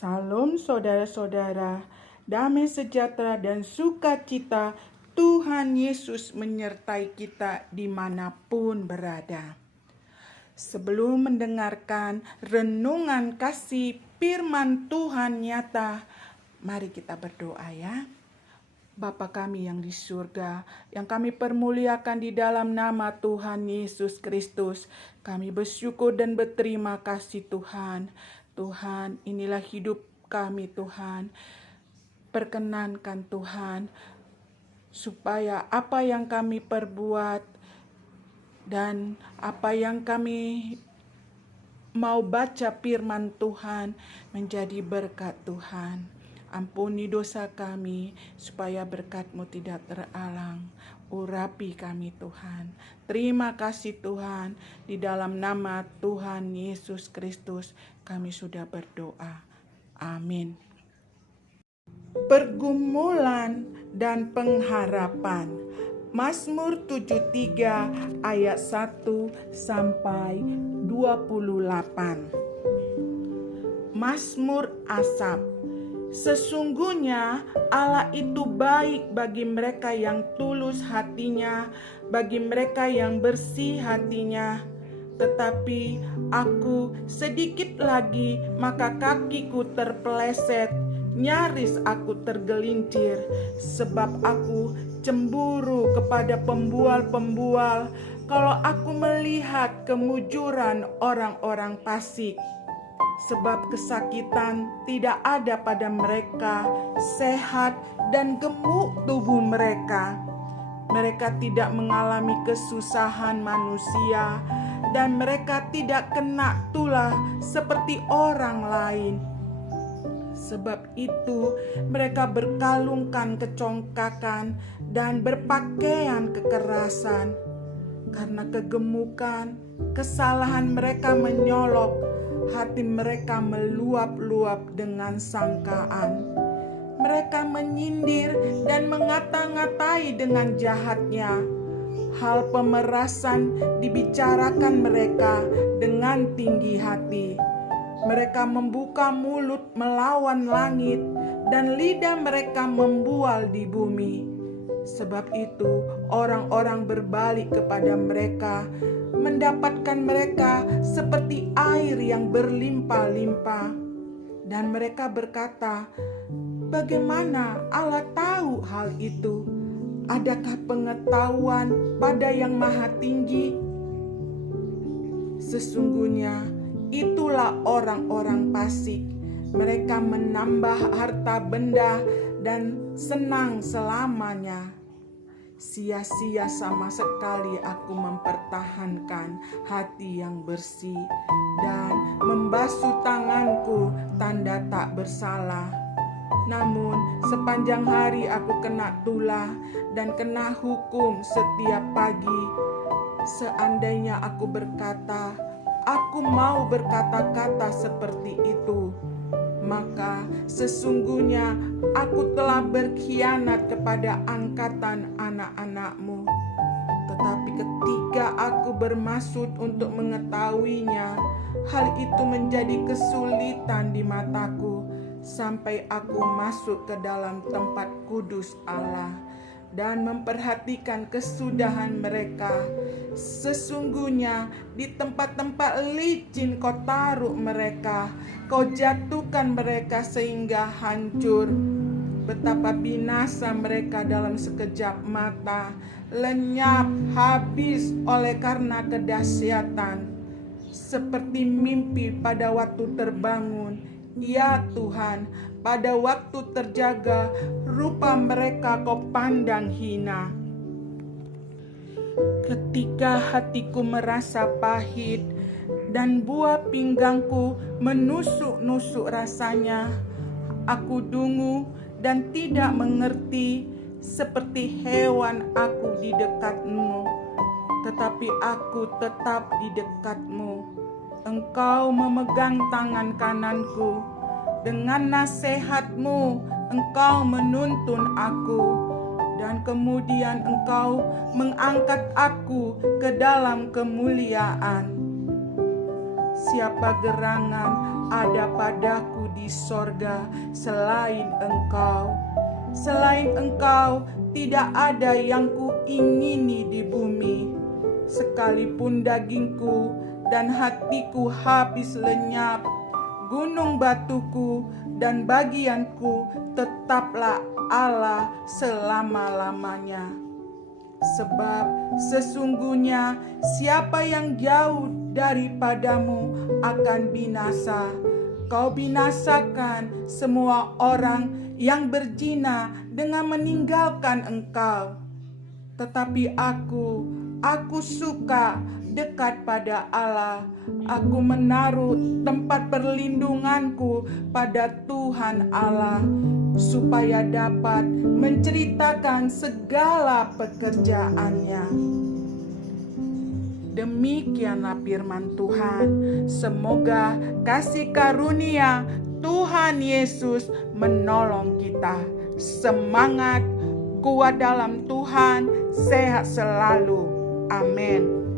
Salam saudara-saudara, damai sejahtera dan sukacita Tuhan Yesus menyertai kita dimanapun berada. Sebelum mendengarkan renungan kasih firman Tuhan nyata, mari kita berdoa ya. Bapa kami yang di surga, yang kami permuliakan di dalam nama Tuhan Yesus Kristus, kami bersyukur dan berterima kasih Tuhan. Tuhan, inilah hidup kami Tuhan. Perkenankan Tuhan, supaya apa yang kami perbuat dan apa yang kami mau baca firman Tuhan menjadi berkat Tuhan. Ampuni dosa kami, supaya berkat-Mu tidak teralang. Urapi kami Tuhan. Terima kasih Tuhan, di dalam nama Tuhan Yesus Kristus kami sudah berdoa. Amin. Pergumulan dan pengharapan. Mazmur 73 ayat 1 sampai 28. Mazmur Asaf. Sesungguhnya Allah itu baik bagi mereka yang tulus hatinya, bagi mereka yang bersih hatinya. Tetapi aku sedikit lagi, maka kakiku terpeleset, nyaris aku tergelincir, sebab aku cemburu kepada pembual-pembual kalau aku melihat kemujuran orang-orang fasik. Sebab kesakitan tidak ada pada mereka, sehat dan gemuk tubuh mereka. Mereka tidak mengalami kesusahan manusia, dan mereka tidak kena tulah seperti orang lain. Sebab itu mereka berkalungkan kecongkakan dan berpakaian kekerasan. Karena kegemukan, kesalahan mereka menyolok, hati mereka meluap-luap dengan sangkaan. Mereka menyindir dan mengata-ngatai dengan jahatnya. Hal pemerasan dibicarakan mereka dengan tinggi hati. Mereka membuka mulut melawan langit, dan lidah mereka membual di bumi. Sebab itu orang-orang berbalik kepada mereka, mendapatkan mereka seperti air yang berlimpah-limpah. Dan mereka berkata, bagaimana Allah tahu hal itu? Adakah pengetahuan pada yang maha tinggi? Sesungguhnya itulah orang-orang fasik. Mereka menambah harta benda dan senang selamanya. Sia-sia sama sekali aku mempertahankan hati yang bersih dan membasuh tanganku tanda tak bersalah. Namun sepanjang hari aku kena tulah dan kena hukum setiap pagi. Seandainya aku berkata, aku mau berkata-kata seperti itu, maka sesungguhnya aku telah berkhianat kepada angkatan anak-anak-Mu. Tetapi ketika aku bermaksud untuk mengetahuinya, hal itu menjadi kesulitan di mataku, sampai aku masuk ke dalam tempat kudus Allah dan memperhatikan kesudahan mereka. Sesungguhnya di tempat-tempat licin Kau taruh mereka, Kau jatuhkan mereka sehingga hancur. Betapa binasa mereka dalam sekejap mata, lenyap habis oleh karena kedahsyatan. Seperti mimpi pada waktu terbangun, ya Tuhan, pada waktu terjaga, rupa mereka Kau pandang hina. Ketika hatiku merasa pahit dan buah pinggangku menusuk-nusuk rasanya, aku dungu dan tidak mengerti, seperti hewan aku di dekat-Mu. Tetapi aku tetap di dekat-Mu. Engkau memegang tangan kananku. Dengan nasihat-Mu Engkau menuntun aku, dan kemudian Engkau mengangkat aku ke dalam kemuliaan. siapa gerangan ada padaku di sorga selain Engkau? Selain Engkau, tidak ada yang kuingini di bumi. Sekalipun dagingku dan hatiku habis lenyap, gunung batuku dan bagianku tetaplah Allah selama-lamanya. Sebab sesungguhnya siapa yang jauh daripadamu akan binasa. Kau binasakan semua orang yang berzina dengan meninggalkan Engkau. Tetapi aku suka dekat pada Allah. Aku menaruh tempat perlindunganku pada Tuhan Allah, supaya dapat menceritakan segala pekerjaannya. Demikianlah firman Tuhan. Semoga kasih karunia Tuhan Yesus menolong kita. Semangat, kuat dalam Tuhan, sehat selalu. Amin.